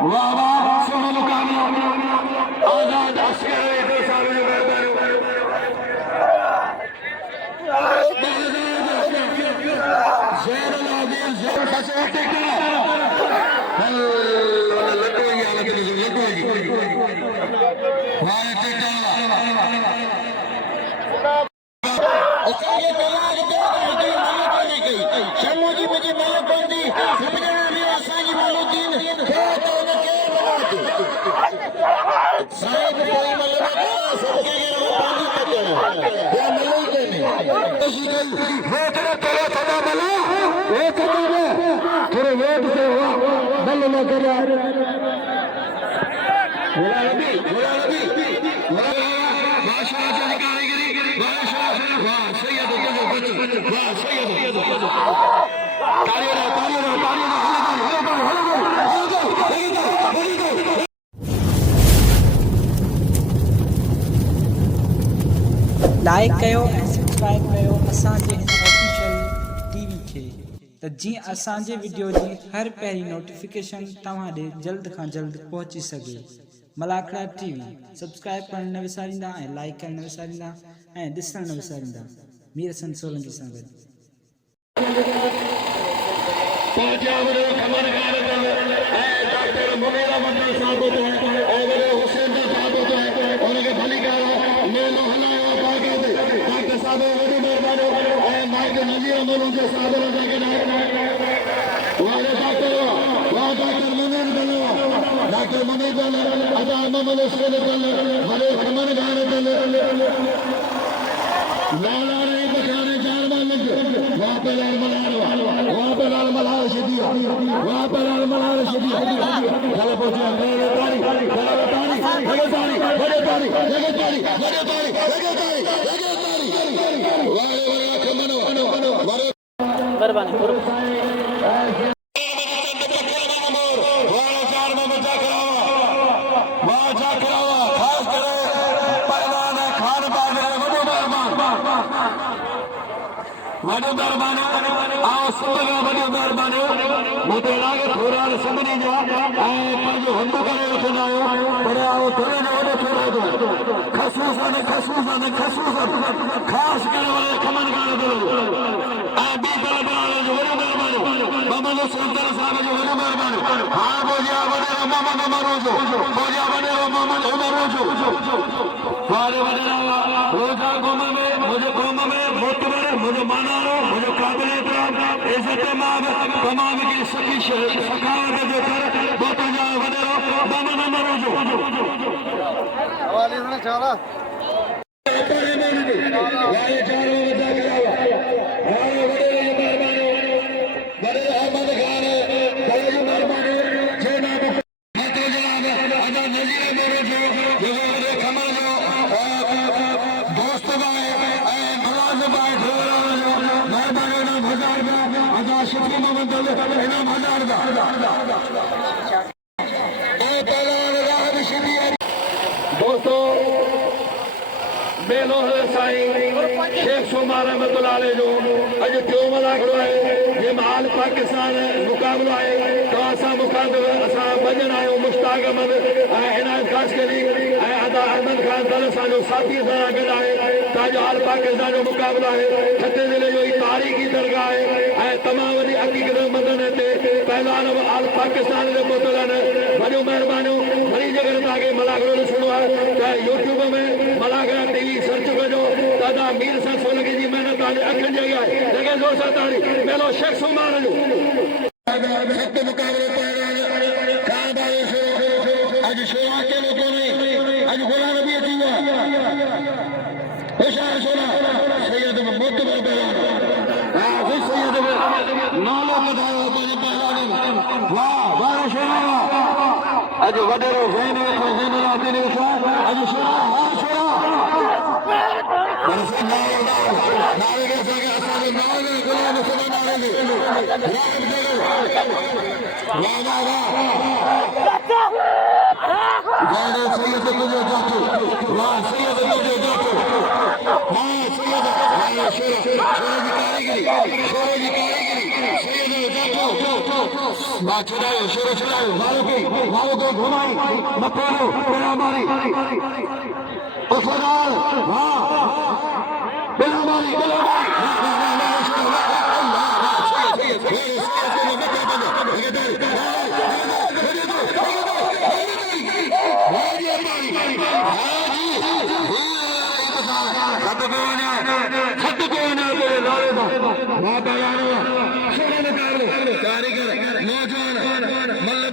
वाह वाह सोनो मुकाबलो आजाद अस्कर तो सामने मैदान ज़ैन अल-आज़ीज़ ज़ैन फसे टिकटा लगोगी हालत लगोगी वाह टिकटा असांजे तलाक दे गई मलक नहीं गई शमो जी मुझे मलक बंदी समझना भी असांजी मालूदीन खे तो न के मलक साहिब कोई मलक सबके के बंदी कटे या मलक ने कोशिश गई वोट रे तोलो सदा मला वो सदा ने तेरे वोट से बल न करा बोला नबी माशाअल्लाह जी कारीगरी माशाअल्लाह वाह सैयद वाह सैयद तालियां लाइक कयो ऐं सब्सक्राइब कयो असांजे हिन ऑफिशियल टीवी खे त जीअं असांजे वीडियो जी हर पहिरीं नोटिफिकेशन तव्हां ॾे जल्द खां जल्द पहुची सघे। मलाखड़ा टीवी सब्सक्राइब करण न विसारींदा ऐं लाइक करण न विसारींदा ऐं ॾिसण न विसारींदा। मीर हसन सोलंकी सां गॾु डॉक्टर मनी दल अदा मोहम्मद हुसैन दल हरे खमन गान दल लाला रे बखाने चार मालिक वहां पे लाल मलाल शदिया वहां पे लाल मलाल शदिया चलो पहुंचे मेरे तारी वारे खमन वारे बरबानी वॾो महिरबानी आओ सभ खां वॾो महिरबानी मूंखे लाॻे थोरा सभिनी जा ऐं पंहिंजो हंध करे वठंदा आहियो पर आओ थोरे जो वॾो थोरो ख़सूसन ख़ासि करे वारे खमन कान थो ऐं ॿी तरफ़ वारे जो वॾो महिरबानी मोहम्मद हुसैन साहिब जो वॾो महिरबानी हाणे बोजिया वॾेरो मोहम्मद उमर जो बोजिया वॾेरो मोहम्मद उमर जो वारे वॾेरा रोज़ा क़ौम में मुंहिंजे क़ौम में मोतबर मुझे मानारो मुझे काबिल इज्जत तमाम की सखी सखावत जो कर बोता जा वडेरो मोहम्मद उमर जो हवाले से चला वाले चारों बजा करावा वाले वडेरो जो मेहरबानी वडेरो अहमद खान बड़े जो मेहरबानी जनाब हाथो जनाब अदा नजीर मेरे जो वडे खमल जो दोस्त भाई मुलाजिम भाई शफी मोहम्मद इनाम 1000 दोस्तों मेलो साईं शेख सुमार रहमतुल्लाह अलैह जो अॼु टियों मलाखड़ो आहे जंहिंमें आल पाकिस्तान मुक़ाबिलो आहे तो असां मुखातिब असां वञण आहियूं मुश्ताक अहमद ऐं इनायत काशकरी ऐं अदा अहमद खान दल असांजो साथी सां गॾु आहे तव्हांजो आल पाकिस्तान जो मुक़ाबिलो आहे छत्तीस ज़िले जो ही तारीख़ी दरगाह आहे ऐं तमामु वॾी हक़ीक़त मदन ते पहलवान आल पाकिस्तान जो पहुतल आहिनि वॾियूं महिरबानियूं वरी जेकर तव्हांखे मलाखड़ो ॾिसणो आहे त यूट्यूब में मलाखड़ा टीवी सर्च कजो दादा मीर हसन सोलंकी जी महिनत तव्हांजे अखियुनि जी आहे जॻह जोर सां ताड़ी मेलो शेख सुमार जो सत मुक़ाबिलो अॼु शेवा अकेलो कोन्हे अॼु गुलाम बि अची वियो आहे होशियार सोना सैयद मोतबर पहलवान हा सैयद नालो ॿुधायो पंहिंजे पहलवान वाह वाह शेरा अॼु वॾेरो ज़ैन ज़ैनुल अॼु शेरा हा शेरा नारे के संगे असांजे नारे गुलाम मुसलमान नारे वाह वाह वाह सैयद तुझे जातो वाह सैयद तुझे जातो वाह सैयद वाह शेरा शेरा की कारीगरी सैयद जातो छुड़ायो शुरू छुड़ायो मारो को घुमाई मपेलो पेड़ा मारी उफदाल हां पेड़ा मारी कारीगर नौजवान मल्ल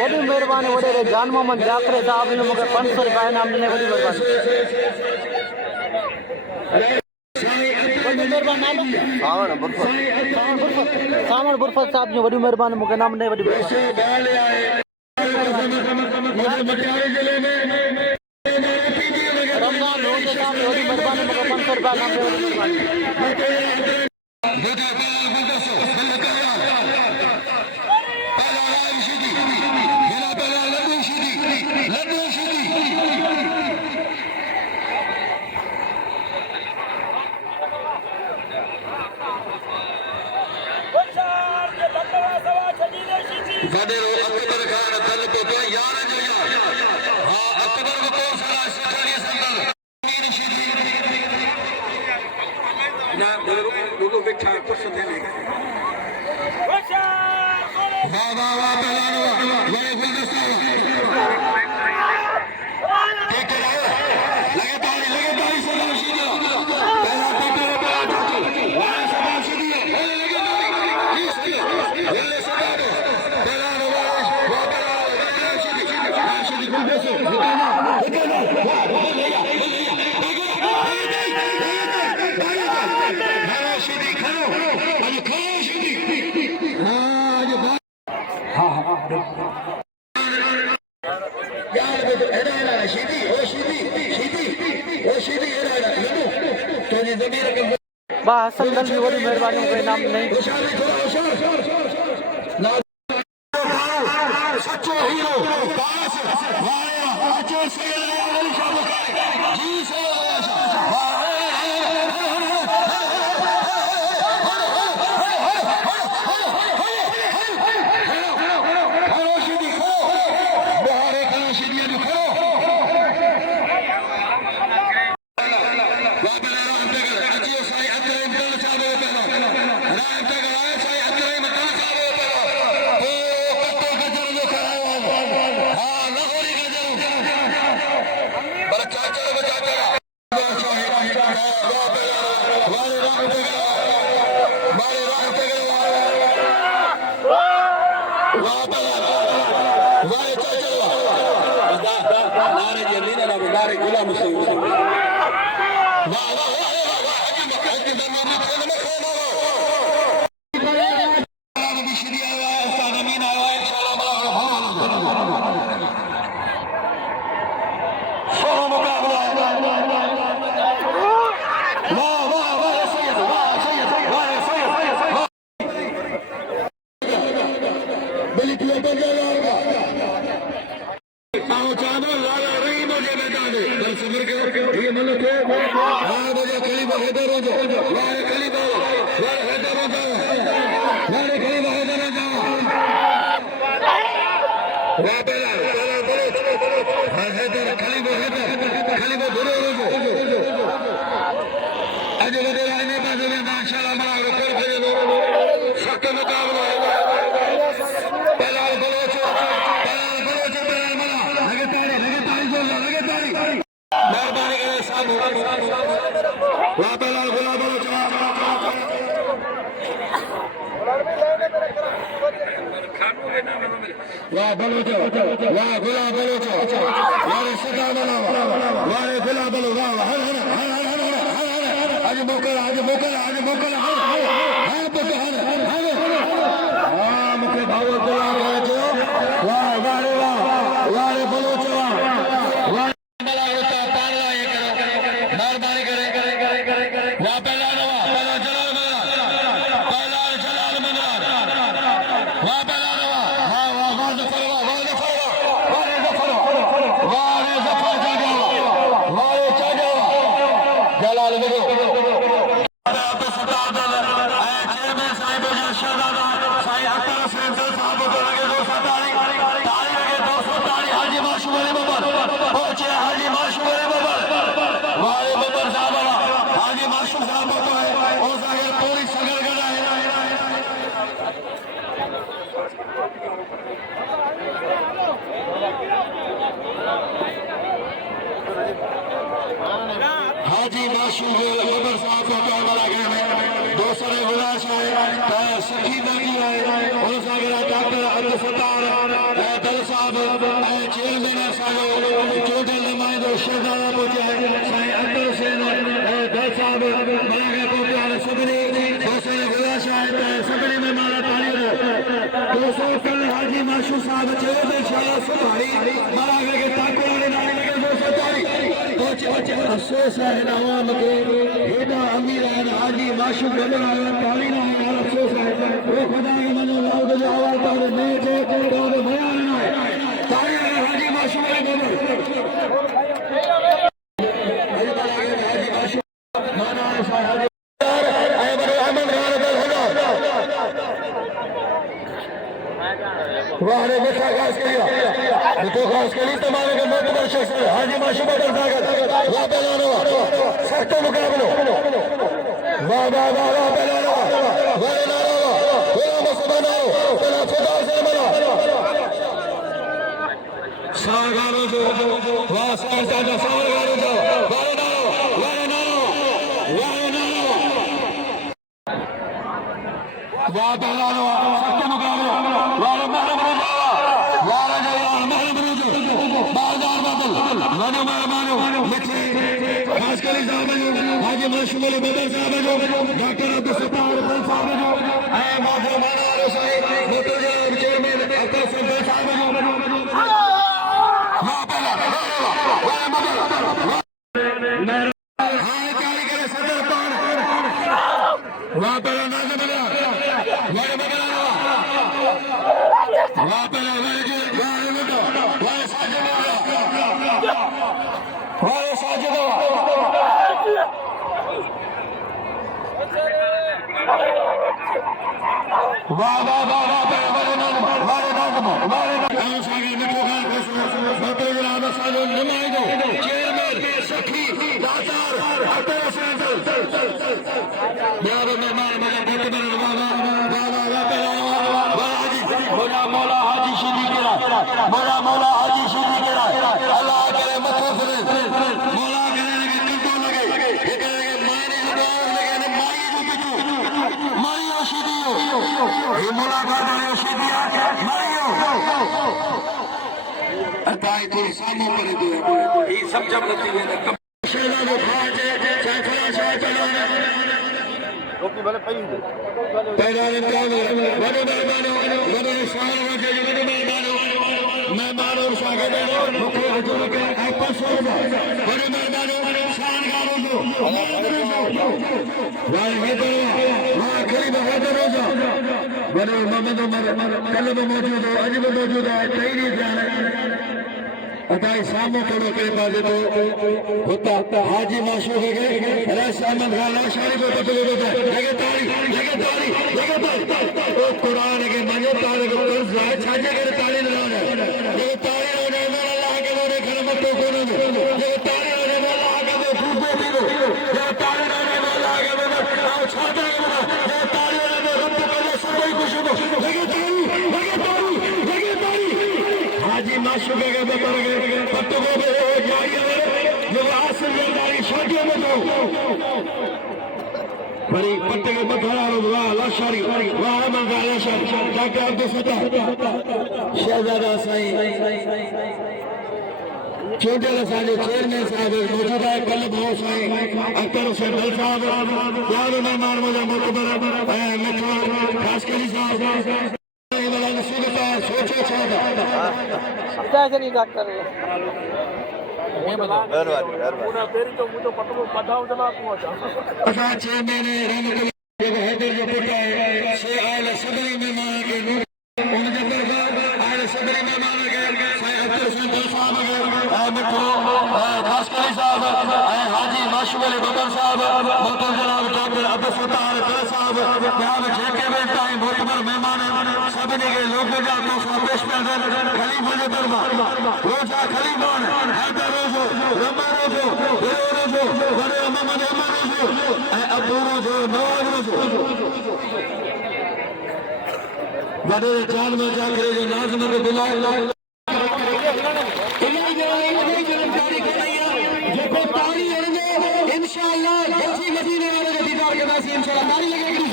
वॾी महिरबानी वॾे जान मोहम्मद जाकरे साहब ने मूंखे 500 रुपया इनाम ॾिने वॾी महिरबानी सावण बुरफत साहब जी वॾी महिरबानी मूंखे इनाम ॾिने वॾी रमज़ान रोज़े साहब जी वॾी महिरबानी मूंखे 500 रुपया इनाम ॾिने वॾी महिरबानी बा हसन दल भी वॾी महिरबानी मूंखे इनाम ॾिनई सच्चो हीरो पास अचो जी वाह वाह चल नारे जी लीना नारे गुलाम हुसैन वाह वाह हाजी माशूम खबर साहब को कैमरा गए दूसरे गुलाश है सखी नगी है और सागरा डॉक्टर अब्दुल सत्तार दल साहब चेयरमैन सागो चौधरी नुमाइंदो शहजादा पहुंचे साईं अब्दुल हुसैन दल साहब मलागे को प्यारे सभी दूसरे गुलाश है सभी में मारा ताली दोस्तों कल हाजी माशूम साहब चौधरी शाह सुभाई मलागे के ताकू वाले नाम लगे दोस्तों ताली अफसोस है आवाम के हेॾा अमीर आहिनि हाजी माशूक नज़र आयो ताली न आहे अफसोस है वो खुदा के मनो लाउड जो आवाज तारे में जो कोई बयान न है ताली हाजी माशूक के नज़र हाजी माशूक माना है हाजी बड़े अहमद वाह रे बेटा खास किया तो खास के लिए तुम्हारे के मोहब्बत शख्स हाजी माशूक का स्वागत वाह पहलवानों सख्त मुकाबलो वाह वाह वाह वाह पहलवानों वाह नारो वाह मुसलमानो तेरा खुदा से मना सागारो जो वाह सागा सागारो जो वाह नारो वाह पहलवानों सख्त मुकाबलो वाह हाजी माशूक बदर साहब जो डॉक्टर अब्दुल सत्तार दल साहब जो मौजूद माना साईं मोतरजाम चेयरमैन अब्दुल सत्तार साहब जो वाह पहला वाह मदर हां कारी करे सदर पान वाह पहला नाज़ बना वाह मदर वाह पहला वाह साजिद वाह वाह वाह मौला हाजी शीदी के अल्लाह करे मथो फिरे मौला करे कंटो लगे माई जो बिजू माई शीदी ये मुलाकात शीदी बिल्कुल सामो करे दो ये सब जब नती है शहजादो भाज सैफला शाह चलाना रोकी भले पई पैदान काम वडो मेहमानो वडो शान वजे वडो मेहमानो स्वागत है मुखे हुजूर के आपस हो वडो मेहमानो शान गारो जो वाह हैदर वाह खलीब हैदर हो वडो मोहम्मद उमर कल भी मौजूद हो अज भी मौजूद है तैरी ध्यान अदाई सामो करो के बाद तो होता हाजी माशूक है रस अहमद खान लाशारी को बदले दो लगे ताली ओ कुरान के मजे ताले को कर्ज है छाजे के ताली ना लगे ताली होने में अल्लाह के बोले घर मत को ना लगे ताली होने में अल्लाह के बोले फूको पीरो लगे ताली होने में अल्लाह के बोले आओ छाजे के बोले लगे ताली होने में रब को सब कुछ हो लगे ताली हाजी माशूक के बतर के पत्तों को भी जाइए जो आसिफ जरदारी शादियों में दो बड़ी पत्ते के बथरा वाह लाशारी वाह अहमद लाशारी डॉक्टर अब्दुल फताह शहजादा साईं चोटियल असांजे चेयरमैन साहब मौजूद है कल भाउ साईं अख्तर हुसैन दल साहब यार मेहमान मुझे मुकबर मिठा खासकरी साहब सोचो छा क्या करिए डॉक्टर पूरा पेरी तो मुझे पटको पठाओ जना पहुंचा असा चेयरमैन रहमतुल्लाह जो हैदर जो पुट है से आयल सदरी मेहमान के उन जे तरफा आयल सदरी मेहमान के साईं अब्दुल हुसैन दल साहब के मिठो खासकरी साहब हाजी माशूक अली बकर साहब मोहतरम जनाब डॉक्टर अब्दुल फताह दल साहब जनाब जेके बेटा मोहतबर मेहमान सभिनी के लोग जा तोहफा पेश पिया खलीफा जे दरबार रोजा खलीफान हैदर रोजो रमा रोजो बेरो रोजो वडे मोहम्मद अहमद रोजो अबू रोजो नवाज रोजो वडे जान में जाकर जो नाज़म के बिलाल जेको तारी हणंदो इंशाअल्लाह जल्दी मदीने वाले जो दीदार कंदासीं इंशाअल्लाह तारी लॻेगी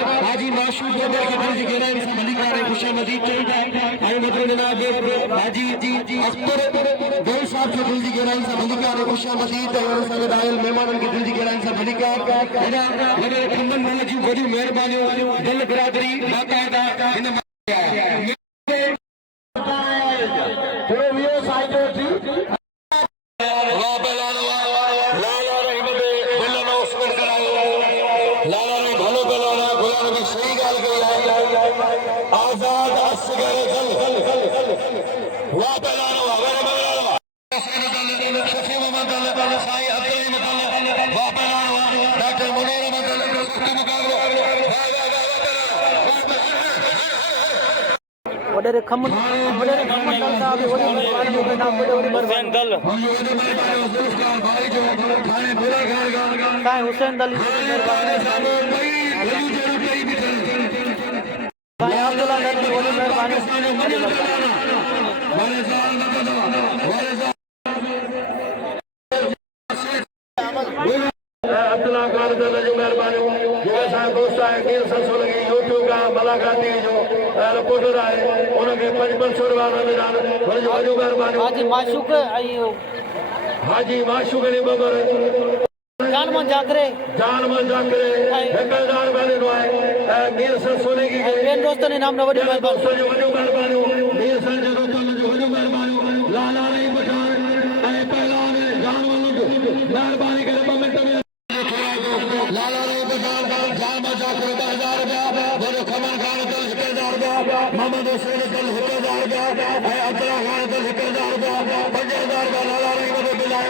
हाजी माशूक जनाब की दिल जी गहराई से मलिकार खुशामदीद चलता है आई मतलब जनाब हाजी अख्तर दल साहब की दिल जी गहराई से मलिकार खुशामदीद और सारे दायल मेहमानन की दिल जी गहराई से मलिकार है मेरे खंडन वाले जी बड़ी मेहरबानी दिल बिरादरी बाकायदा इन थोड़े वियो साइड थी वाह बेलानो लाला रहमत बेलानो उसमें करायो लाला ने भलो बेलाना गुलाम की सही गाल कही आजाद असगर जल वाह बेलानो वाह बेलानो शफी मोहम्मद अल साईं अब्दुल मोहम्मद वाह बेलानो डॉक्टर मुनीर मोहम्मद सख्ती मुकाबलो वडेरे खमन दल साहब वडी मेहमान के नाम वडे हुसैन दल साईं हुसैन दल मेहरबानी साईं अब्दुल्ला दल वडी मेहरबानी अब्दुल्ला खान दल जो मेहरबानी जो असां दोस्त आहे नील ससो लगी यूट्यूब का मुलाकाती जो रिपोर्टर आहे उनके 500 रुपया अनुदान वजो मेहरबानी हाजी माशूक हाजी माशूक अली बबर जान मन जाकरे हकदार वाले नो आहे नील ससो लगी बेन दोस्तों ने नाम न वडी दोस्त जो वजो मेहरबानी नील ससो जो दोस्तों जो वजो मेहरबानी लाला रे बखार ऐ पहलवान जान वालों को मेहरबानी करे 2 मिनट में लाला रे बखार जान मजा करे 1000 रुपया बोलो खमन खान दल 1000 रुपया मोहम्मद हुसैन दल 1000 रुपया ऐ अब्दुल्ला खान दल 1000 रुपया 5000 रुपया लाला रे बखार बिलाए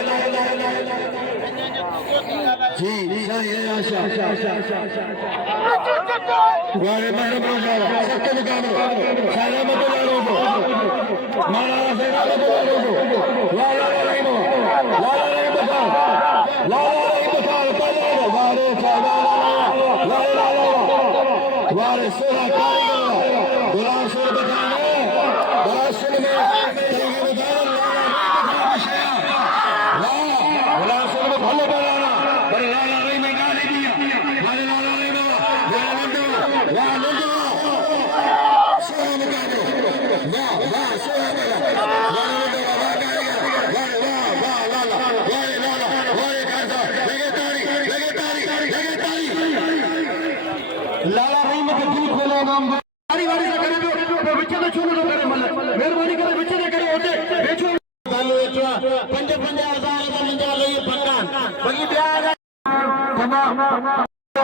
जी सही है आशा वाले मेहरबान सबके मुकाबले सलामत वालों को मौलाना से लाला रे बखार वाले वाले सोना कारीगर गुलाम सुर बखाने गुलाम में गुलाम सुर में भलो बनाना बड़े लाला रे में गाली दिया हमारे लाला रे में लाला रहीम के दिल खोले नाम वारी वारी से करे तो विच में छो न करे मतलब मेहरबानी करे विच में करे होते बेचो गालो एतरा 55,000 का मुंजा लई पकान बगी ब्याज तमाम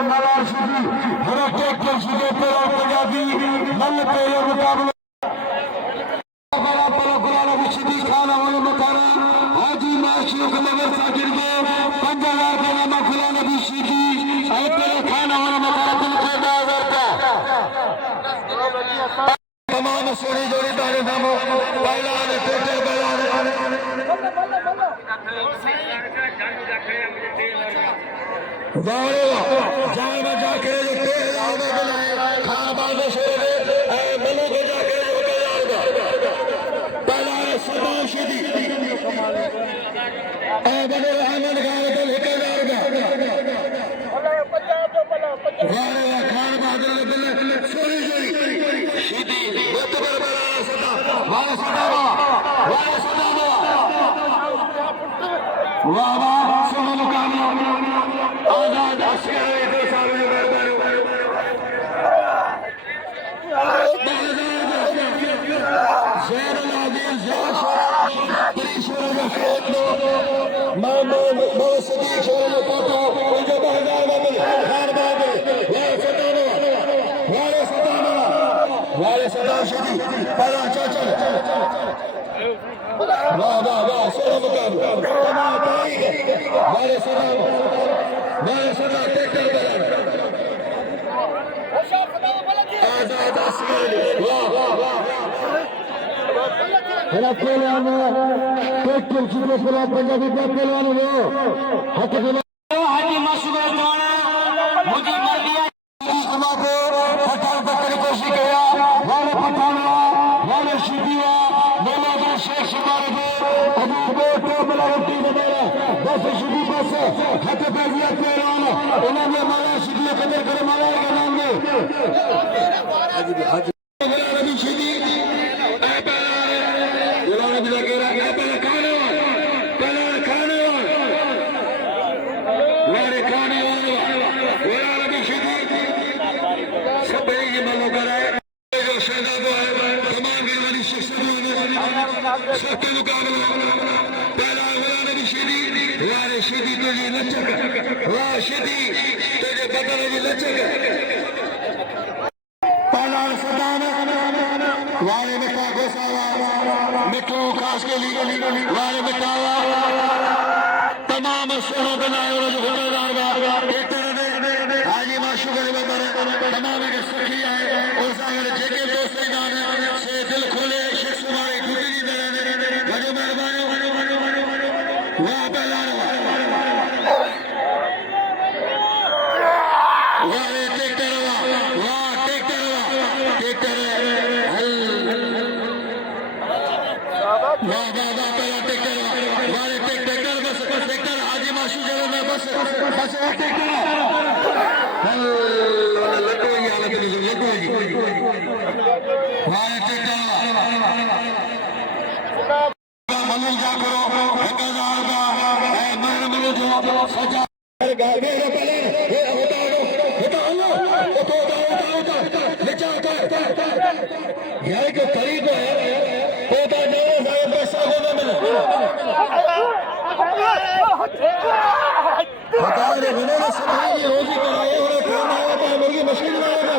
मलार सुधी हर ट्रैक्टर सुधे पर पंजाबी मल पे मुकाबला बड़ा पला गुलाल विशदी खान वाले मकाना हाजी माशूक नगर साकिर के 5000 का नामा गुलाल विशदी आई पे खान वाले मकाना दिल के 1000 का तमाम सोनी जोड़ी दारे नामो बैलान ट्रैक्टर बैलान वाह जान में जाके जो तेल में बनाए खान बाद शेर मलो को जाके जो सदाम शदी बड़े अहमद गावतल 1000 वाह खान बहादुर सोनी जोड़ी शदी मुतबर बड़ा सदा वाह सदा वाह सोना मुकामी आजाद अस्कर दो सामने मेहरबानी शेर अजीज सदी शोर फोटो जो 2000 में हार बाद वाले सदाम शदी पहला चाचा वाह सोना मुकाबला तमाम तारीख वाले सदा ट्रैक्टर बना आजाद अस्कर वाह हरा पहलवान ट्रैक्टर शुरू करा पंजाबी पहलवान हो हक हाजी मासूम राणा मुझे मर दिया इस्मा को पठान पकड़ कोशिश किया वाले पठानवा वाले शिदिया मौलाना शेख शुमार को अभी तो बड़ा रोटी बना बस शिदी बस हक पे दिया पहलवान उन्होंने मारा शिदिया कदर करे मारा के नाम में हाजी शिदी तमाम सोना बनाए हाजी माशूक तमाम सुखी आए जेके दोस्त से दिल खोले शेख सुमारी गुजरी वजो मेहरबानी वाह पहलान वाह ट्रैक्टर हाजी माशूक में बस लड्डू जी हालत लड्डू जी मनु जा करो 1000 का मन मनु जो सजा गागे पहले ये होता नीचे यार के करीब है होता नहीं साहब पैसा देने में बता रहे उन्होंने सफाई रोजी कराई और काम आया था मुर्गी मशीन लाएगा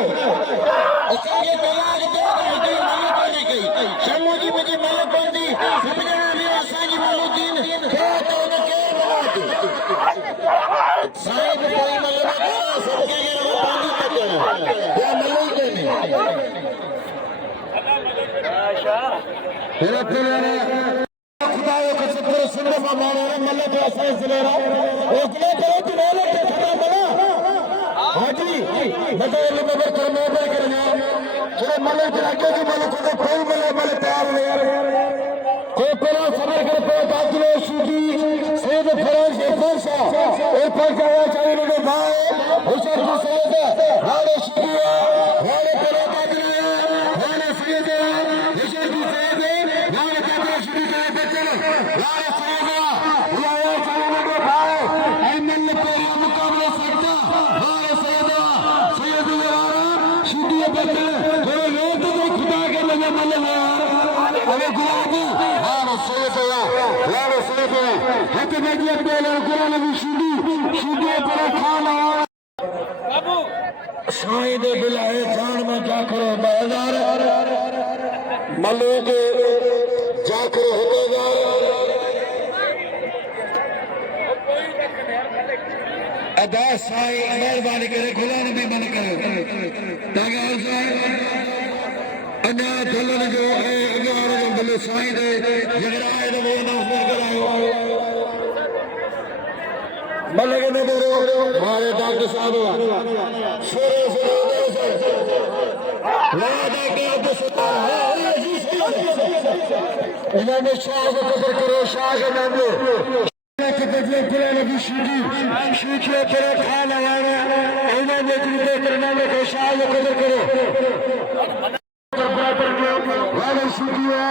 अच्छा ये तलाक दे गई नहीं करने गई शम्मू जी मुझे मालूम कर दी समझना भी आसानी मालूम दिन क्या तो न क्या बनाती साहब कोई मालूम है सबके घर में पानी तक है या मालूम करने मेरा तेरा खुदायो के सत्तर सुंदर मानो मल्ले पे आसानी से ले रहा ओकले करो तू बोले के खड़ा बना हाजी मतलब ये नंबर कर मैं करना चलो मल्ले चला के मल्ले को कोई मल्ले तैयार हो यार कोई परा सबर कर पे बादलो सूजी सैयद फराज फरसा और पर का चाहिए ने भाई हुसैन को सैयद वाले शुक्रिया वाले परा बादलो वाले सैयद हुसैन को सैयद वाले का शुक्रिया बच्चे वाले सैयद वाले चाहिए ने भाई ऐ मल्ले पे मुकाबला सकता वाले सैयद वाले बच्चे थोड़े रोक तो खुदा के लगे मल अरे गुलाबी यार सही हत बजे पहले कुरान भी शुद्धि पर खाना साईं दे बुलाए जान में क्या करो बाजार मलोग जाकर होगा अदा साईं मेहरबानी करे गुलाम भी मन करे ताकि अन्या चलन जो है अगार जो बोले साईं दे जगराए ने वो नौकर करायो मलक ने बोलो हमारे डॉक्टर साहब सोरे इन्होंने शाह को कदर करो शाह के नाम लो बदले पुराने भी शीखिए तेरे खाना वाला इन्होंने जिंदे करना में को शाह को कदर करो वाले शीखिए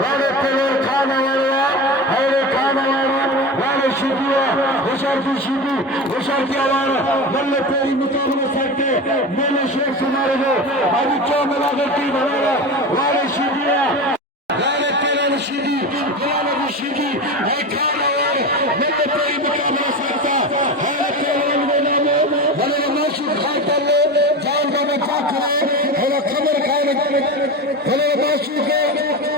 वाले तेरे खाना वाला हरे खाना वाला वाले शीखिए होशियार की शीखी होशियार की आवाज़ बल्ले तेरी मुकाबले सकते मेरे शेख सुनारे दो अभी क्यों मिला करती बनाया वाले शीखिए वाले तेरे शीखी वाले भी शीखी है खाना वाला मेरे तेरी मुकाबले सकता हरे तेरे नामो भले माशूक खाता ले जान का बचा करे हरे खबर खाने भले माशूक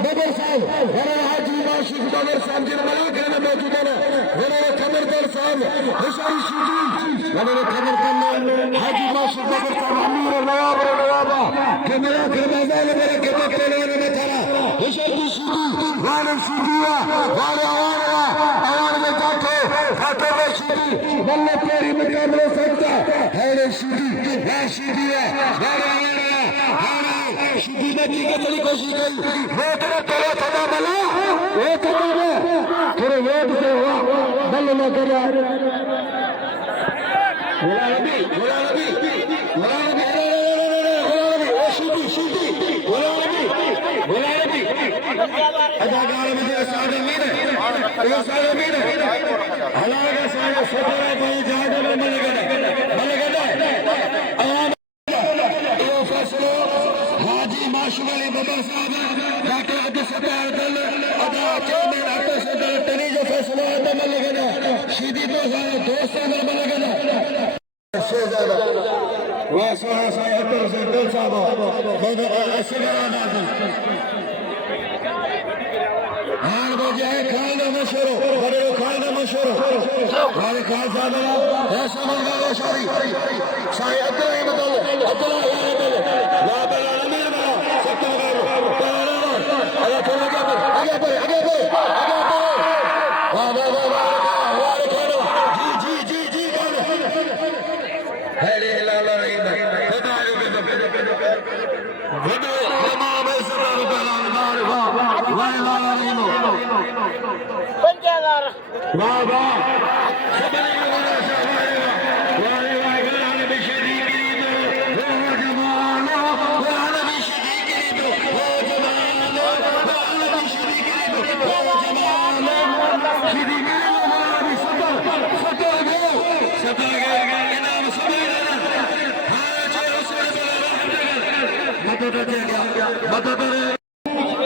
बबर साहब हरे हाजी माशूक बबर साहब जिन मलाक ने मौजूद है हरे खबरदार साहब होशियारी शीखी हरे खबर करने हाजी माशूक बबर साहब अमीर नवाबा के मेरा खरबाजान मेरे के तेरे ने बेचारा होशियारी शीखी वाले शीखिया वाले आवाज में जाके खाते में शीखी बल्ले तेरी मुकाबले सकता हरे शीखी है शीखिया वाले शीखी ने की के चली कोशिश की वो तेरे तेरे थोड़ा बला वो तेरे तेरे वोट से हुआ बल न करा गुलाबी ओ शीखी गुलाबी अदाकार मुझे सारे मीर हलाके सारे सतरा कोई जागे में मल गए ये फैसलो हाजी माशूक अली बबर साहब डॉक्टर अब्दुल सत्तार दल अदा चेयरमैन अब्दुल सत्तार तनी जो फैसलो है मल गए सीधी तो सारे दोस्तों में मल गए वाह सोहा साहब अब्दुल सत्तार साहब बहुत असगरा नाज़िल हाल बजे खाना मशहूर बड़े खाना मशहूर हमारे खान साहब है समझ गए शादी साईं अब्दुल अब्दुल्ला ला बला अमीर बला सत्ता करो अरे थोड़ा आगे बढ़े वाह जी है रे लाला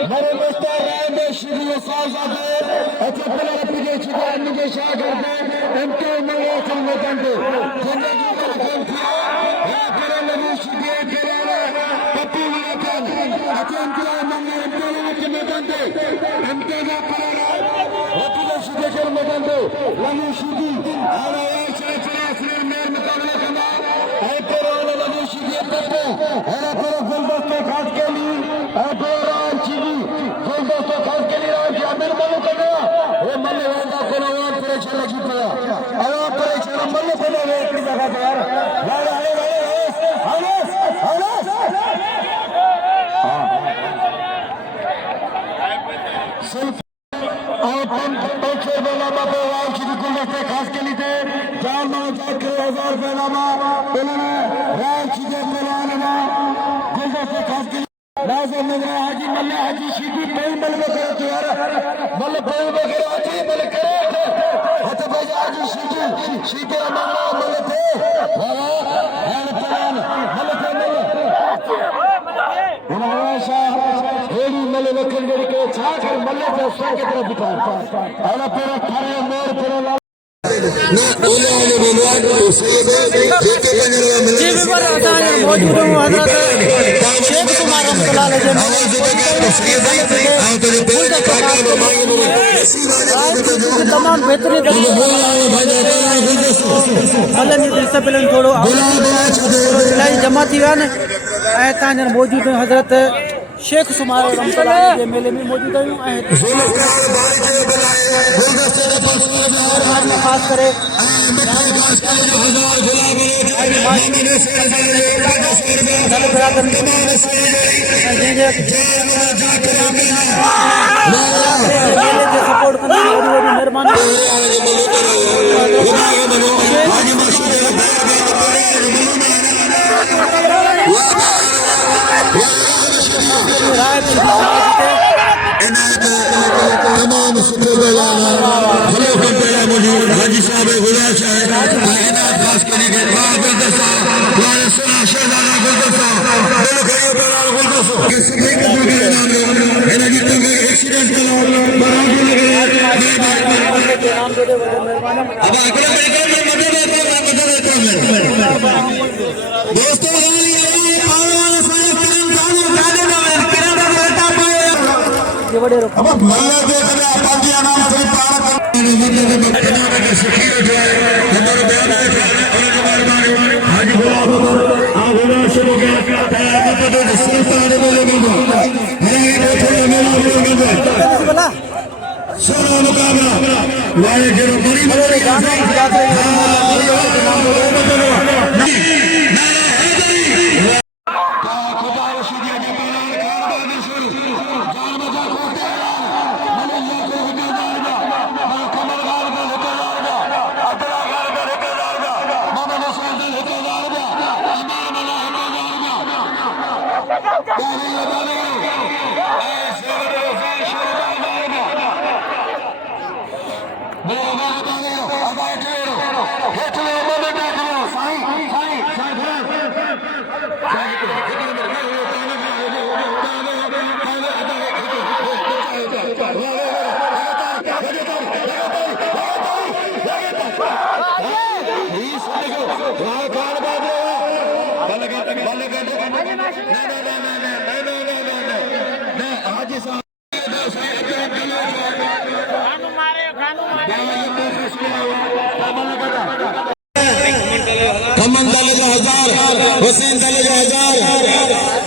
मेरे दोस्तों राय में श्री साहब अच्छे पहले पिछले चित्र निके शाह करते इनके मलेशियन में करते जिंदगी का खेल किया है पहले लगी श्री केरला पप्पू मलेशियन अच्छे इनके मंगे इनके के में करते इनके का पहले पप्पू श्री केरला में करते लगी श्री और ये श्री मेर मुकाबला करना है पहले लगी श्री करते है पहले गुलदस्ते खास के लिए है दोस्तों खास के लिए अमीर मल्लू को वो मल्लू वाला को नाम परेशान लगी पड़ा अरे परेशान मल्लू को ना एक जगह पे यार हनस सिर्फ पंचे वाला बाबा वाल की गुलदस्ते खास के लिए जान मां जाकर 1000 बेलामा उन्होंने राय की बेलामा गुलदस्ते खास के लाजम हाजी मल्ला हाजी शीखी कोई मल में करे तो यार मल कोई में करे हाजी मल करे हत बजा हाजी शीखी मल्ला मल थे वाह है तमाम मल थे कर मल्ले से सर की तरफ दिखा पहला पूरा खड़े मोर पूरा ना ओले ओले बोलवा तो सही है देखे पंजरा मिल जी पर असां मौजूद हूं हजरत शेख कुमार रहमतुल्लाह अलैह तमाम बेहतरीन थोड़ो इलाही जमा थी विया आहिनि ऐं तव्हां मौजूद आहियूं हज़रत शेख सुमार रहमतुल्लाह जे मेले में मौजूद आहियूं ऐं ख़ासि करे सपोर्ट कंदा वॾी वॾी महिरबानी तमाम सुठो हलो कंपेला मौजूद हाजी साहब गुलाशा है इनायत खास करी के गुलदस्ता वाले सुना शहजादा गुलदस्ता दिल गयो बराबर गुलदस्ता के सभी के दूर के नाम लो एना जी तंग एक्सीडेंट करो बराबर लगे अब अगले कार्यक्रम में मदद दोस्तों ये बड़े रखो अब मल्ला देख रहे आपाजी नाम से पार के शकीर जो है हमारे बयान है हाजी गुलाम आगुना शुरू किया तैयार सुल्तान बोले मेरे बैठे मेरा सोना मुकाबला वाले जो बड़ी बड़ी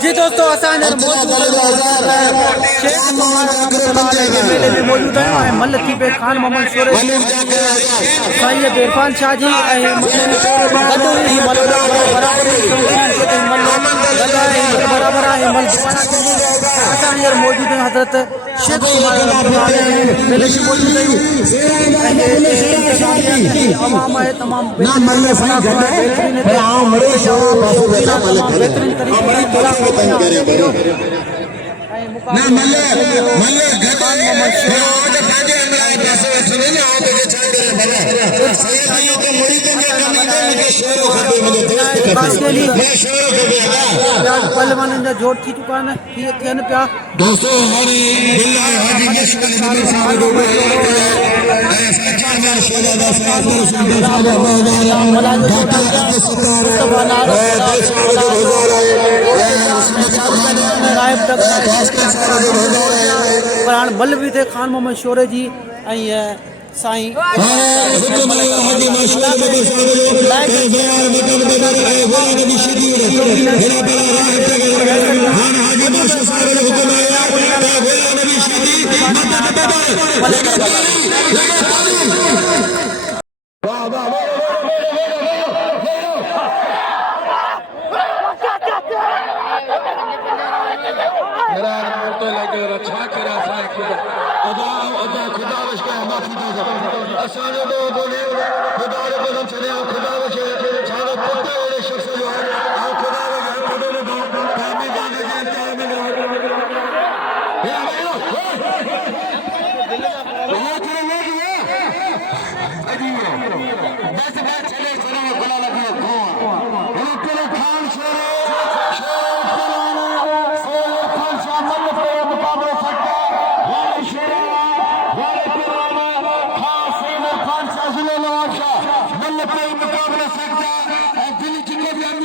जी दोस्तों असां मेले में मौजूद आहियूं ऐं मल थी पे खान मोहम्मद शोरे साईं इरफान शाह जी ऐं बराबर आहे असां हींअर मौजूद आहियूं हज़रत शेख मेले में मौजूद आहियूं ऐं तमामु बेहतरीन पहलवाननि जा जोड़ थी चुका आहिनि थियनि पिया दोस्तों प्राण बल भी थे खान मोहम्मद शोरे जी साईं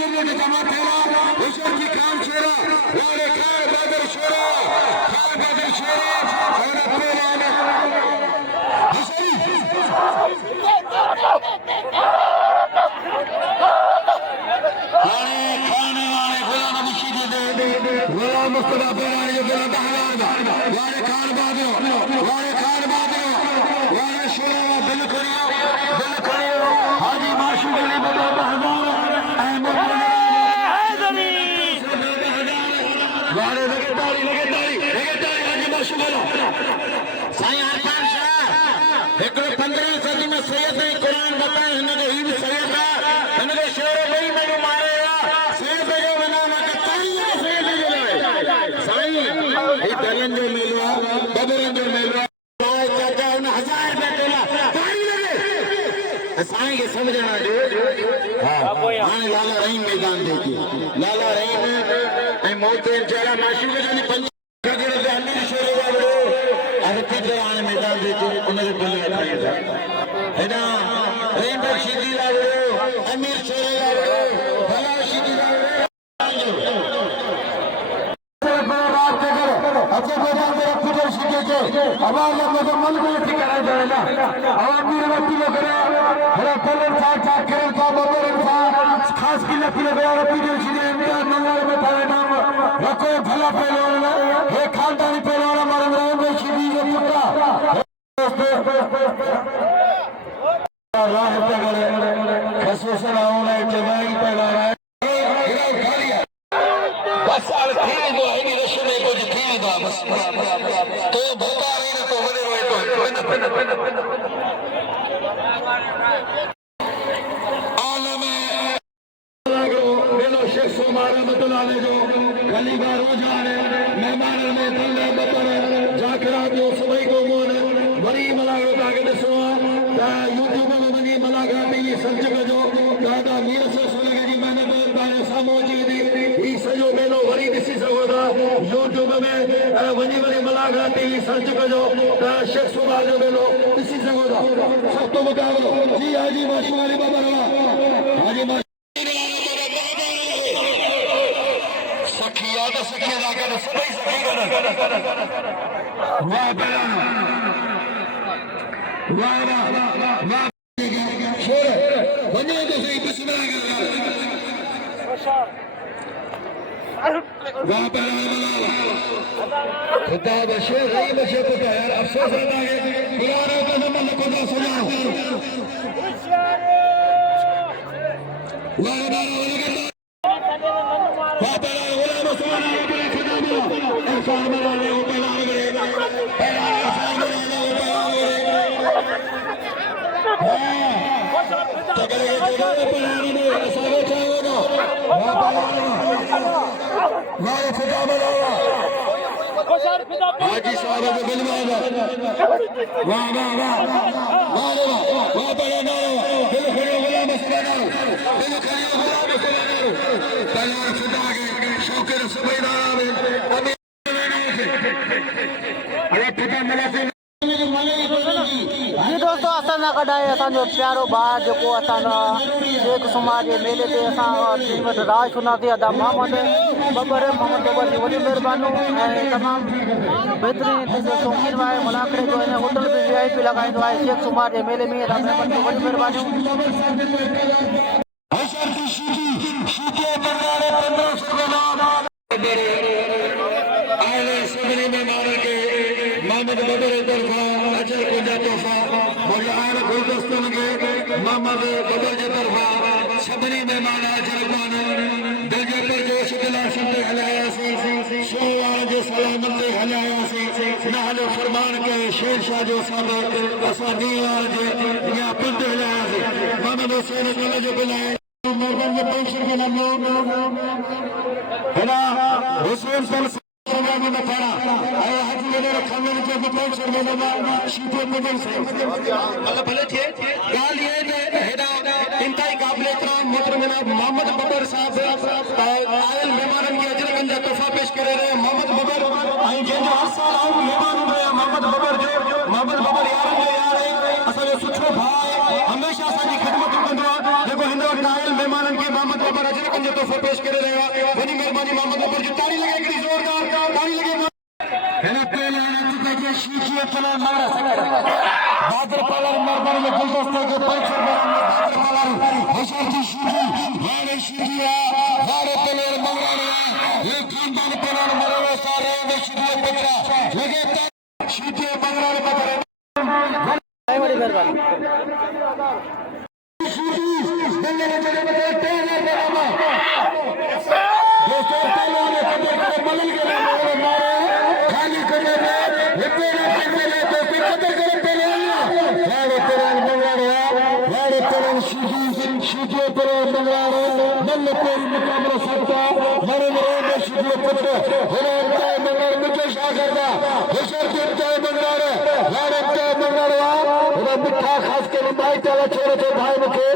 बुजुर्ग जमा थियला हुसैन जी खान शेरा वारे खान बदर शेरा और पेरान खाने वाले गुलाम मुशीद दे गुलाम मुस्तफा पेरान जो गुलाम बहरान वारे खान बादो वारे शेरा दिल करियो हाजी माशूक अली बदर बहरान अहमद वारे लगे तारी हाजी माशूक साईं अरफान शाह हिकिड़ो 15 सदी में सैयद ने कुरान बताए हिनखे ही बि सैयद आहे हिनखे शेर ॿई मैनू मारे सैयद जो नाम आहे ताईं सैयद जो लाइ साईं ही दरन जो मेलो आहे बबरन जो मेलो आहे चाचा हुन 1000 रुपया तोला ताईं लॻे साईं खे सम्झणा जो हाणे लाला रहीम मैदान ते लाला रहीम ऐं मोहतरम चेहरा माशूक जो 5 गगड़ ते अमीर शेर वारो हाणे मैदान ते उनखे दिलि वठाई हेॾां रहीम शीदी वारो अमीर शेर वारो भला शीदी खानदानी पहलवान यूट्यूब में वही मुलाकात सर्च कजो शेख सुभाष जो मेलो ॾिसी सघो था सख़्तो मुक़ाबिलो जी हाजी माशूक अली बाबर हाजी सखिया तो सखिया ना कर सभी सखी कर वाह बयान वाह शेर वने तो सही बिस्मिल्लाह वाह खुदा बशेर रही बशेर को यार अफसोस रहता है बुलाने का नंबर खुदा सुनाओ वाह गुलाम सुना खुदा मिला इंसान बनाने को पहला इंसान बनाने को हाजी साहब जो बिलवाना वाह वाह वाह वाह वाह बड़ा दिल खड़े गुलाम सुबहान दिल खड़े गुलाम सुबहान पहला खुदा के शौकर सुबैदार में अरे पिता मिला से जी दोस्तों असां कढाए असांजो प्यारो भाउ जेको असांजा शेख सुमार जे मेले ते असां वटि राज सुनासीं अदा मोहम्मद बबर जी वॾी महिरबानी ऐं तमामु बहितरीन शौक़ीन आहे मुलाक़े जो हिन होटल में VIP लॻाईंदो आहे शेख सुमार जे मेले में अदा महिरबानी वॾी मोहम्मद बबर तरफा अजर कुंजा तोहफा मुलान गुलदस्तन के मोहम्मद बबर जे तरफा सभी मेहमान अजर कान दिल जे परजोश दिला संते हलायासीं शोवान जे सलामत ते हलायासीं नाल फरमान के शेर शाह जो साहब असां दीवार जे या पंध हलायासीं मोहम्मद हुसैन कल जो बुलाए मर्दन जे पेशर के नालो हेना हुसैन सल में पड़ा आया हाजी वगैरह खाने के बतौर शर्मा शीपे मदन से मतलब भले थे गाल ये हेडा इंतहाई काबिल एहतराम मोहतरम मोहम्मद बबर साहब आयल मेहमानन के अजर कंजा तोहफा पेश करे रहे मोहम्मद बबर आई जे हर साल आउं मेहमान रहे मोहम्मद बबर जो मोहम्मद बबर यार जो यार है असा जो सुठो भाई हमेशा असा की खिदमत कंदो जेको हिंदो आयल मेहमानन के मोहम्मद बबर अजर कंजा से पेश करे रहेगा बड़ी मेहरबानी मोहम्मद ऊपर की ताली लगे एक जोरदार ताली लगे हेलो पहले आने के शीशे चला मारा बादर पालर मेहरबानी में गुलदस्ते के पैसे बादर पालर होशियार की शीशी वाले शीशी वाले पहले मंगवाने ये खानदान पहले मरे सारे में शीशी पकड़ा लगे शीशी मंगवाने पकड़े बड़ी मेहरबानी मिठा खास के भाई चला छोड़े थे भाई मुखे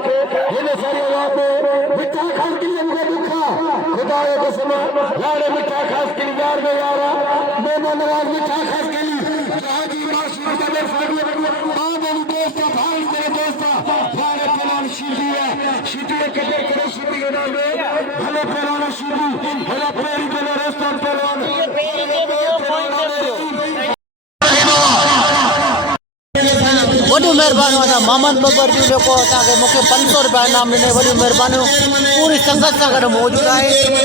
सारी आवाज में मिठा खास के लिए मुझे दुखा खुदा के समय यार मिठा खास के लिए यार में यारा मैंने नवाज मिठा खास के लिए हाजी माशूर का सामने मेरी दोस्त भाई मेरे दोस्त यार पहलवान शीटी है शीटी कदर करे शीटी के नाम में भले पहलवान शीटी भले पेरी के रेस्टोरेंट पहलवान वॾियूं महिरबानियूं असां मोहम्मद बबर जूं जेको असांखे मूंखे 500 रुपया इनाम ॾिने वॾियूं महिरबानियूं पूरी संगत सां गॾु मौजूदु आहे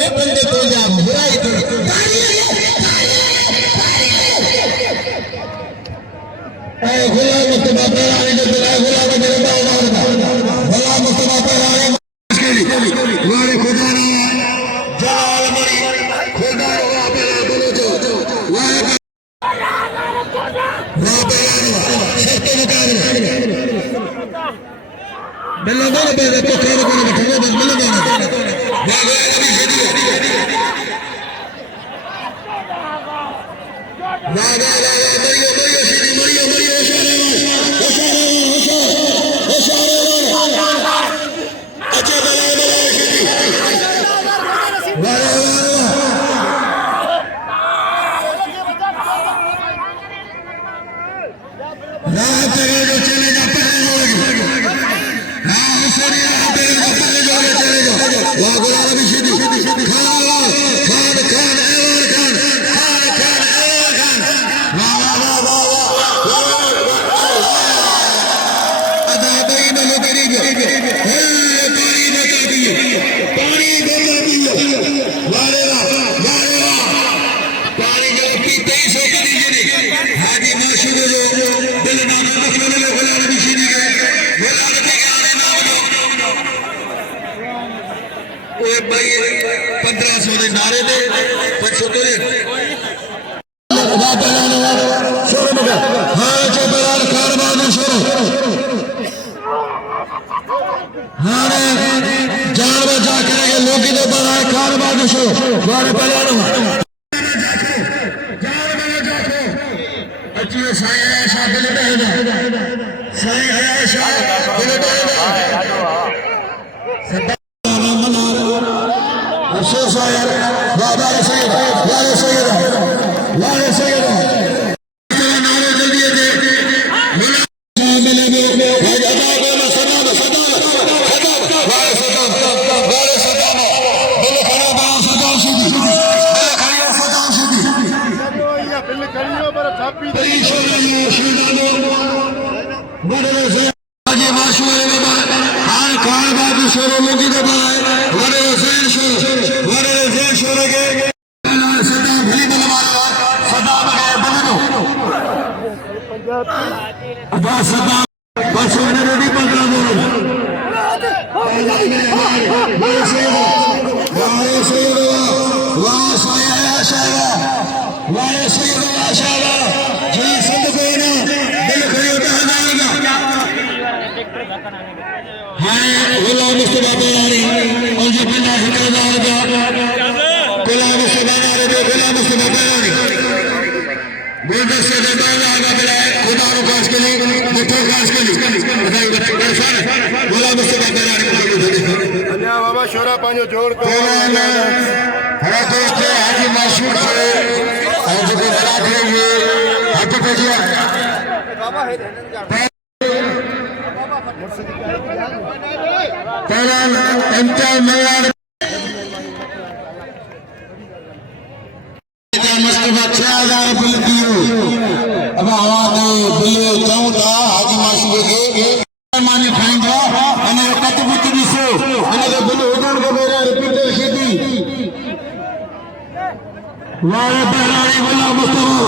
वाले बहरानी गुलाम मुस्तफा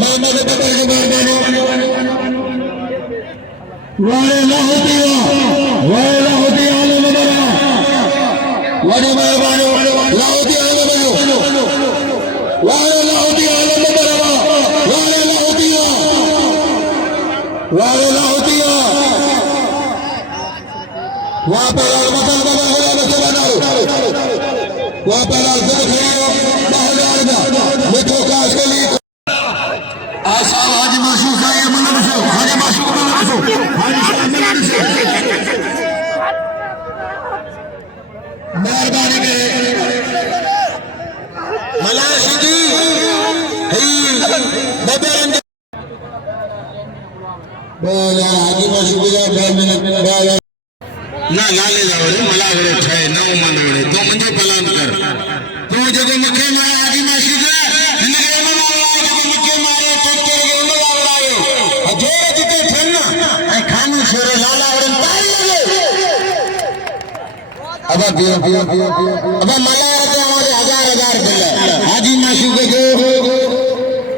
मोहम्मद बकर की मेहरबानी वाले लाहौतिया आलम बना वाली मेहरबानी लाहौती आलम बनो वाले लाहौती आलम बना वाले लाहौतिया वहाँ पर मतलब वहाँ पर मिठो काश के लिए आसाम हाजी माशूक है ये मतलब हाजी माशूक हाजी मेहरबानी करे मलाशिदी हाजी माशूक ना लाले जाओ मला वडे छाय नव मन वडे तो म्हणजे पलान कर तो जगो मुखे मारे आजी माशी का हिने जगो मुखे मारे टोटे गेलो लायो अजोर जिते ठेना ए खानु शेरे लाला वडे ताई लगे अब मलारा तो हमारे हजार बिल आजी माशी के जो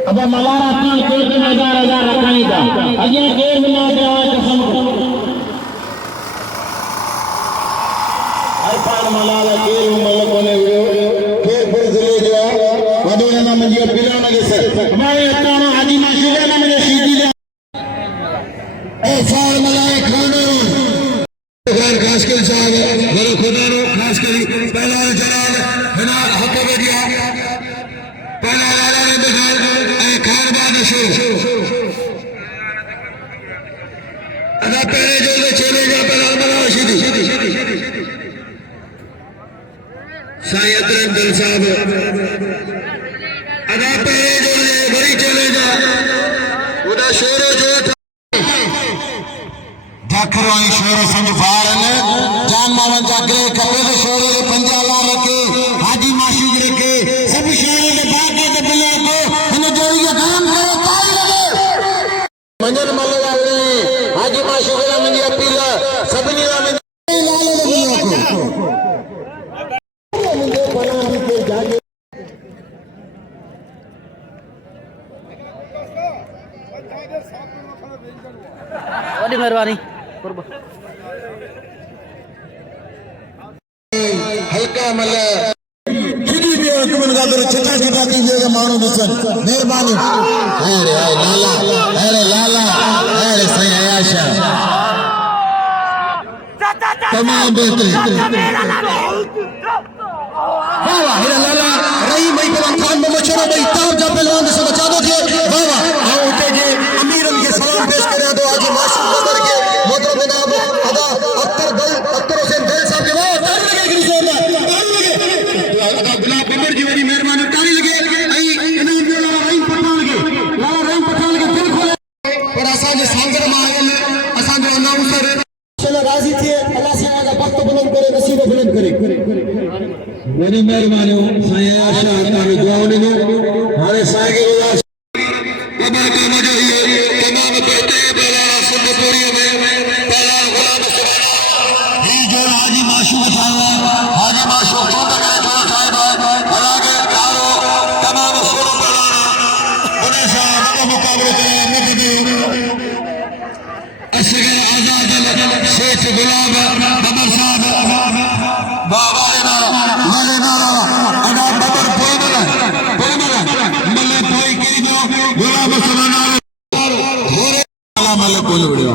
अब मलारा की केर के हजार रखाई दा अजे केर बिना दे कसम मलाला केर मल कोने केर फिर जिले जो वडोने ना मुझे पिलाना के सर हमारे अताना हाजी माशूका ना मुझे सीधी ले ए साल मलाए खानो घर खास के साहब मेरे खुदा रो खास करी पहला जलाल बिना हक बढ़िया पहला लाला ने देखा ए खान बाद शो अदा पहले जो चलेगा पहला मला सीधी सायद दिल साहब अदा पे जो बड़ी चलेगा उदा शेर जो जाखरो शेर संग बारन जान मावन जागरे कपे दे शेर दे पंजाला रखे हाजी माशूक रखे सब शेर दे बाके दे बिया को इन जोई के काम करे ताई लगे मंजन मल्ले वाले हाजी माशूक ला मुझे अपील सबनी ला में लाले दे बिया को बड़ी मेहरबानी हल्का मतलब किडी भी तुमन गादर छटा छटा कीजिएगा मानो दुसन मेहरबानी अरे लाला अरे सही आयशा तमाम बेहतरीन वाह हेरा लाला रही मई पवन खान में मशहूर भाई ताब जा पहलवान से बचा दो थे वाह हां उठे जे अमीरन के सलाम पेश करे तो आज माशूक बदर के मोहतरम जनाब अदा अख्तर हुसैन दिल साहब के वाह ताली लगे कि जोरदार ताली लगे अदा गुलाब बिमर जी मेरी मेहरबानी ताली लगे आई इनाम दे लाला रहीम पठान के दिल खोले पर असा जे सांगर में आयल असा जो अनाउंसर चलो राजी थे अल्लाह से आगा वक्त बुलंद करे नसीब बुलंद करे वनी मेहरबानी साईं आशा तारी दुआओं ने हारे साईं के गुजार कबर का मजो ही तमाम कहते हैं पहला सुनपुरी में पहला गुलाम सुभाना ही जो हाजी माशूक साहब हाजी माशूक तो तक साहब अलग तारो तमाम सोरो पहला उन्हें साहब मुकाबले के मुकद्दे असगर आजाद शेख गुलाम बबर साहब बाबा मले अगर बबर कोई मले कोई की जो गुलाम सुभाना घोरे वाला मले कोई उड़ियो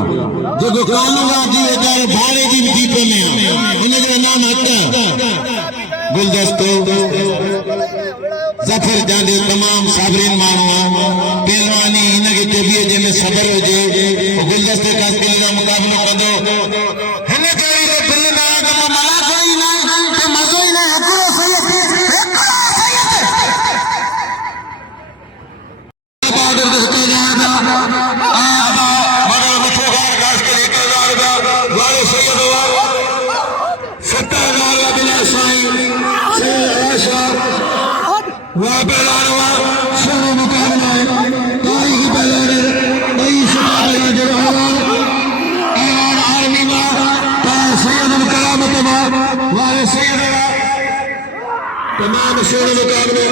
जो कालूगा जी बेचारे भारे जी दीपे में इन जो नाम हटा गुलदस्तो जफर जांदे तमाम साबरीन मानो पहलवानी इनके चोबीए जे में सबर हो जे गुलदस्ते का केला मुकाबला कंदो हने जोई के दिल में आगा मला कोई ना ते मजो ही ना एकरो सही बहादुर दस्ते जादा आबा मगर मुठोगार गास के लेके जादा वाले सैयद सत्तागार बिला साईं से आशा वहाँ पहलवान शुरू मुकाबला है तारीख पहलवान बई सताया जवान और आर्मी में सैयद करामत वाले सैयद तमाम सोने मुकाबले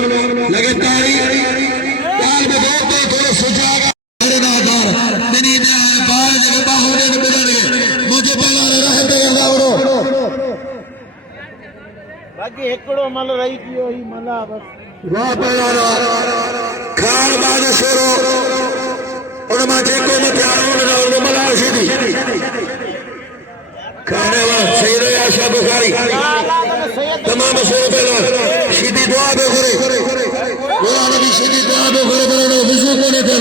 लगातार ताल में बहुत थोड़ा सुझागा मुझे बाक़ी हिकिड़ो मल रही पियो ही मला बस वाह पहला खान बाद शेरो उन मां जेको मथियारो उन मला सीधी खाने वाला सैयद आशा बुखारी तमाम शेरो पहला सीधी दुआ बे करे दुआ नबी सीधी दुआ बे करे बनो वजू कोने थे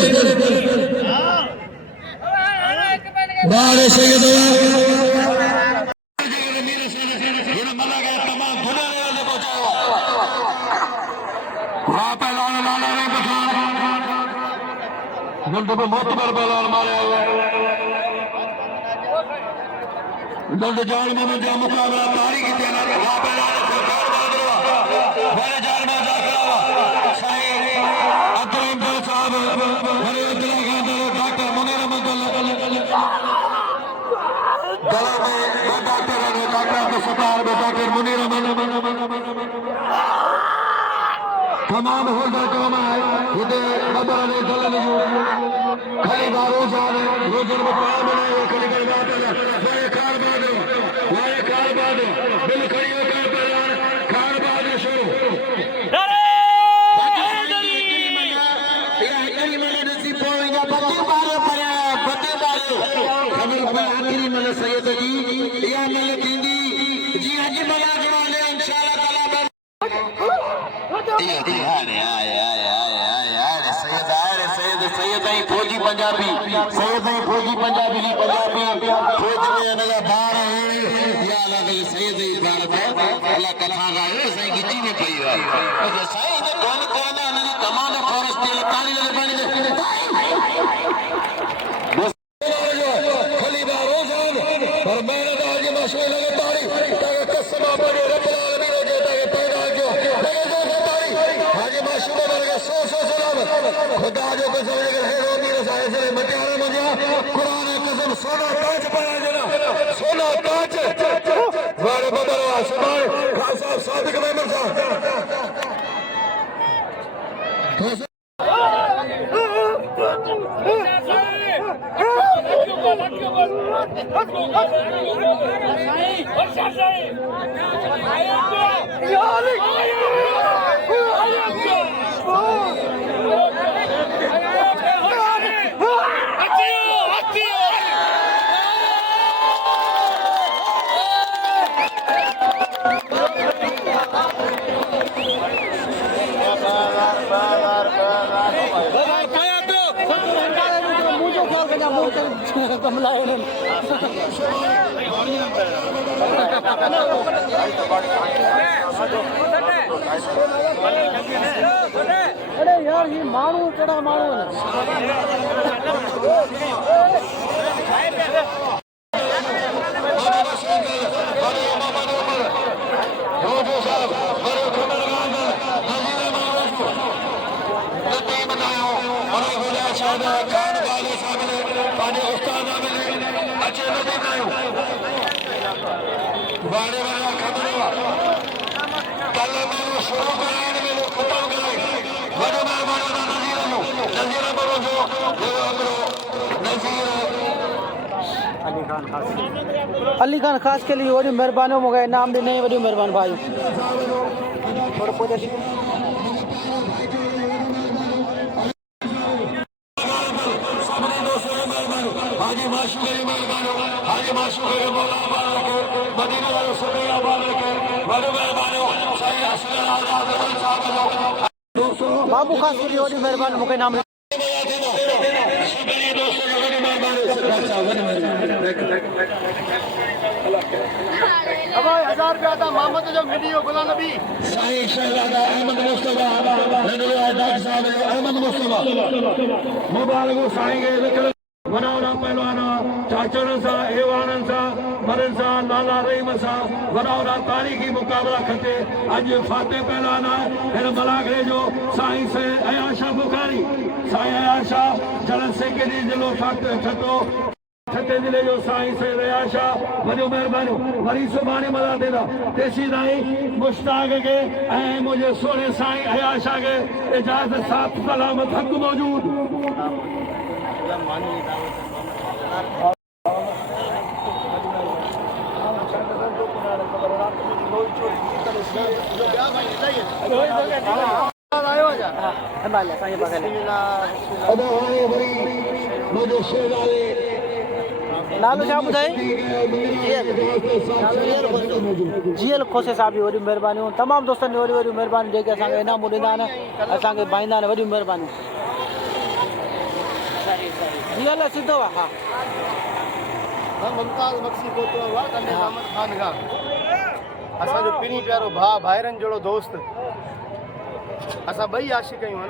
बाहर सैयद मोतबर पहलवान मारे दंड जान में जो मुकाबला तारी की तैयार वहां पहलवान बड़े जान में दाखिल हुआ सही अकरम दल साहब बड़े अब्दुल्ला खान दल डॉक्टर मुनीर अहमद गला में डॉक्टर अब्दुल सत्तार डॉक्टर मुनीर अहमद तमाम होल्डर जो है हिते बबर ने दल ने खली रोजान रोजन मुकाम बनाए खली कर बात है वाए कार बाद बिल खड़ी होकर पहलवान कार बाद शुरू डरे आखिरी मन नसीब होएगा बत्ती बारे पर बत्ती बारे खबर पर आखिरी मन सैयद जी या मन दीदी जी अज बला जवाने इंशाअल्लाह ताला सैयद फौजी पंजाबी सैयद फौजी पंजाबी पंजाबी फौज में अनगा बार है या अल्लाह के सैयद भारत अल्लाह कथा गाए सही गिची में पई है तो सही ने कौन कौन अनगा तमाम फौरस तेल काली ले पानी दे खलीदा रोजान और मैंने आज मशहूर लगे तारी ताकि कसमा बने रब आलमीन के ताकि पैदा जो लगे जो तारी आज मशहूर लगे सौ सलामत खुदा जो कसम लगे है रोमी रसाए से मतियारा मजा कुरान कसम सोना ताज पाया जरा सोना ताज वारे बदरवा सबार खासा सादिक मेमन साहब कमला अरे यार ये माण्हू कहिड़ा माण्हू आहिनि वारे वाला खबर हुआ कल मैंने शुरू कराने में लोग खत्म कराए बड़े मेहमानों का नजीर बनो जो नजीर अली खान खास के लिए वही मेहरबानी हो गए नाम भी नहीं वही मेहरबान भाई थोड़ा पौधे हाजी माशूक मेहरबान हाजी माशूक मौला मदीना वालों सुबह वालों के बड़े मेहमानों सही असलर आजाद साहब दोस्तों बाबू खास के लिए वही मेहरबान हो गए नाम हजार रुपया था मोहम्मद जो वीडियो गुलाम नबी सही शहजादा अहमद मुस्तफा डॉक्टर साहब अहमद मुस्तफा मुबारक साईं के वनावना पहलवाना चाचड़न सा एवानन सा मरन सा लाला रहीम सा वनावना तारीखी मुकाबला खटे अज फाते पहलवाना फिर मलागरे जो साईं से अयाशा बुखारी साईं अयाशा जलन से के जिलो ठटो छठे ज़िले जो साईं सैयद अयाज शाह वॾियूं महिरबानियूं वरी सुभाणे मज़ा थींदा तेसी ताईं मुश्ताक खे ऐं मुंहिंजे सोणे साईं अयाज शाह खे इजाज़त साथ सलामत हक़ मौजूद मुंहिंजे शेराले नालो छा ॿुधाई जीअल खोसे साहब जी वॾियूं महिरबानियूं तमामु दोस्तनि जी वॾियूं वॾियूं महिरबानियूं जेके असांखे इनामूं ॾींदा आहिनि असांखे भाईंदा आहिनि वॾियूं महिरबानियूं जीअल सिधो आहे हा मुमताज़ बख्शी पहुतो आहे कंदे अहमद ख़ान खां असांजो पिनी प्यारो भाउ भाइरनि जहिड़ो दोस्त असां ॿई आशिक़ आहियूं